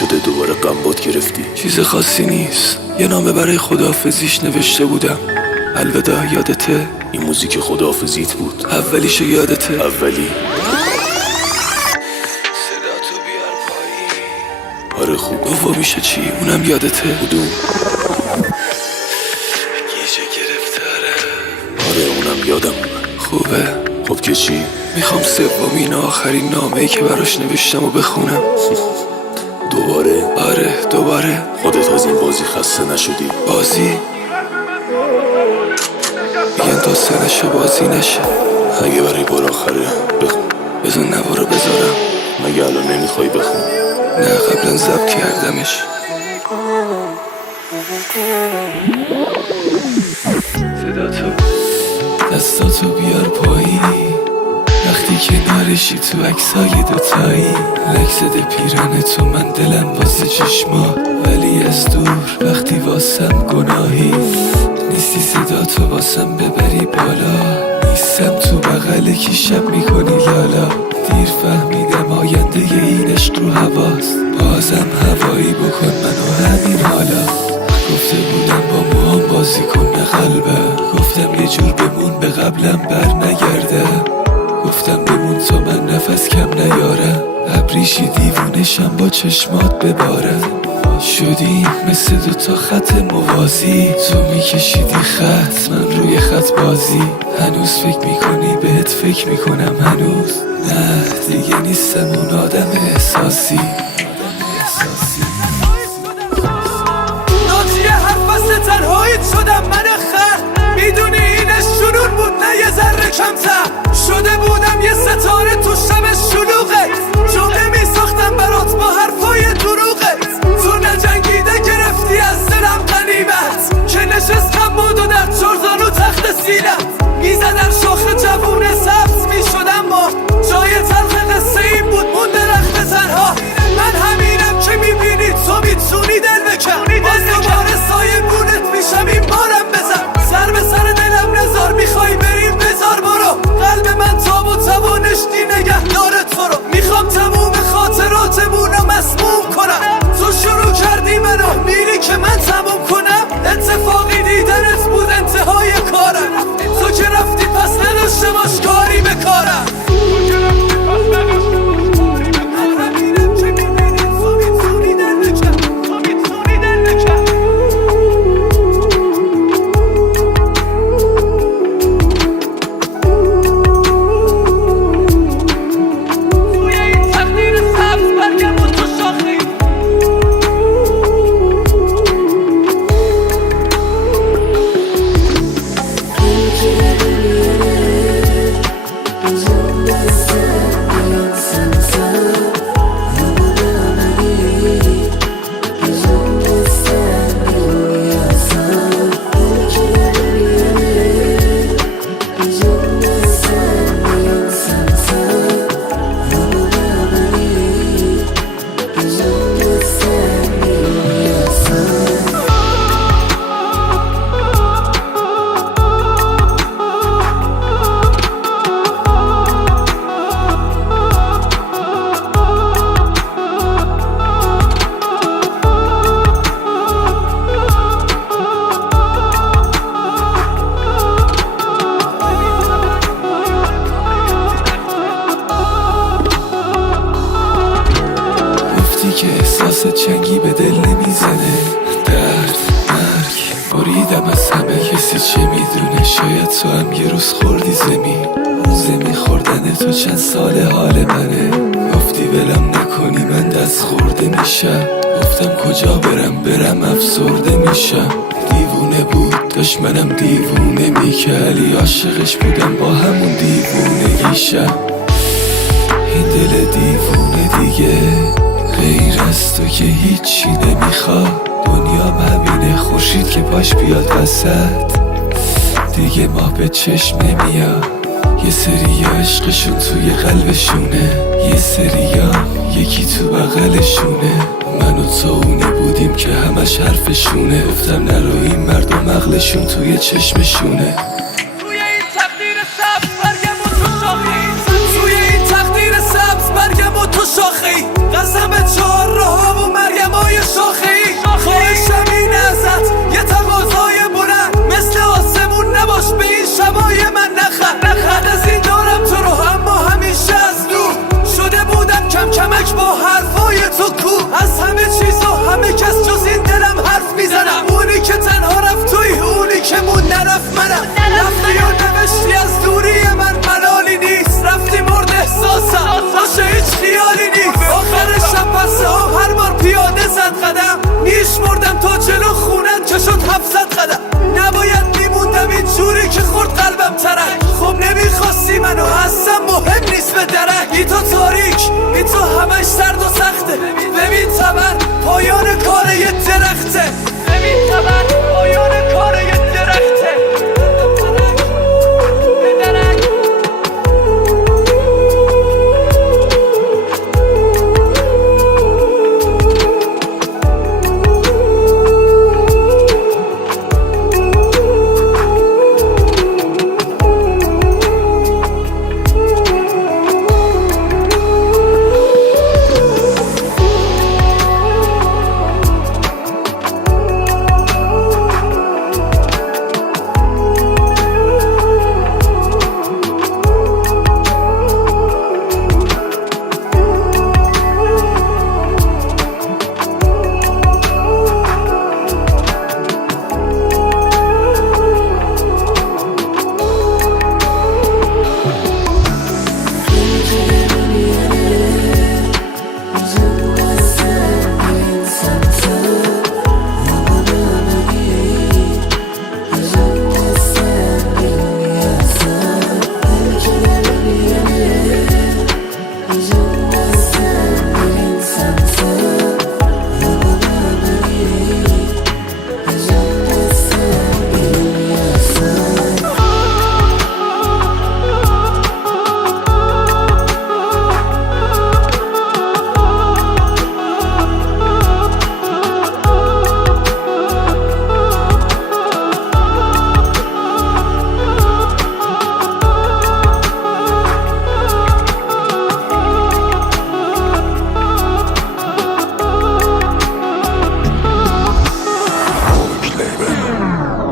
شده دوباره غمباد گرفتی؟ چیز خاصی نیست، یه نامه برای خداحافظیش نوشته بودم. الوداع، یادته؟ این موزیک خداحافظیت بود؟ اولیشو یادته؟ اولی؟ صدا تو بیار پایین. آره خوب. دومیشه چی؟ اونم یادته؟ کدوم؟ گیجه گرفتاره. آره اونم یادم. خوبه؟ خب که چی؟ میخوام سومین آخرین نامه‌ای که براش نوشتم و بخونم. دوباره؟ آره دوباره. خودت از این بازی خسته نشدی؟ بازی؟ میگن تا سنشو بازی نشه. اگه برای بار آخره بخون. بذار نوا رو بذارم. مگه الان نمیخوای بخون؟ نه قبلا ضبط کردمش. صدا تو، دستاتو بیار پایین. وقتی که نارشی تو عکسای دوتایی، لک زده پیرن تو من دلم واسه چشما، ولی از دور وقتی واسم گناهی نیستی. صدا تو واسم ببری بالا، نیستم تو بغل کی شب میکنی لالا. دیر فهمیدم آینده این عشق رو هواست، بازم هوایی بکن منو همین حالا. گفته بودم با موهام بازی کن به قلبه، گفتم یه جور بمون به قبلم بر نگرده، گفتم بمون تا من نفس کم نیارم، ابریشی دیوونشم با چشمات ببارم. شدیم مثل دوتا خط موازی، تو میکشیدی خط من روی خط بازی. هنوز فکر میکنی بهت فکر میکنم هنوز، نه دیگه نیستم اون آدم احساسی. ناجیه حرف واسه تنهاییت شدم من خر، میدونی اینش جنون بود نه یه ذره کمتر. شده بودم یه ستاره تو شب شلوغت، جمله میساختم برات با حرفای دروغت. تو نجنگیده گرفتی از دلم غنیمت، که نشستم بود و در چرزان و تخت سیلم میزدن شاخ جوون سبز میشدم ما. جای تلخ قصه این بود مون درخت تنها. من همینم که میبینی تو میتونی دل بکن، باز دوباره سایه گونت میشم این بارم بزن. سر به سر دلم نزار، میخوای بریم بزار برو. قلب من تاب و توانش دی نگه داره تو رو. میخوام تموم خاطراتمونو مسموم کنم. تو شروع کردی منو میری که من تموم کنم. اتفاقی دیدنت بود انتهای کارم، تو که رفتی پس نداشته باش کاری به کارم. که احساس چنگی به دل نمیزنه. درد، مرگ، بریدم از همه. کسی چه میدونه، شاید تو هم یه روز خوردی زمین. اون زمین خوردن تو چند سال حال منه. گفتی ولم نکنی من دست خورده میشم، گفتم کجا برم افسرده میشم. دیوونه بود داشت منم دیوونه میکردی، عاشقش بودم با همون دیوونگیشم. این دل دیوونه دیگه غیر از تو که هیچی نمیخواد. دنیا همینه، خورشید که پاش بیاد وسط دیگه ماه به چشم نمیاد. یه سری عشقشون توی قلبشونه، یه سری یکی تو بغلشونه. من و تو اونی بودیم که همش حرفشونه، گفتم نرو این مردم عقلشون توی چشمشونه. توی این تقدیر سبز برگم و تو شاخی، توی این تقدیر سبز برگم و تو شاخی. قسم 4 راه و 700 قدم نباید میموندم این جوری که خورد قلبم ترک. خب نمیخواستی منو اصلا مهم نیست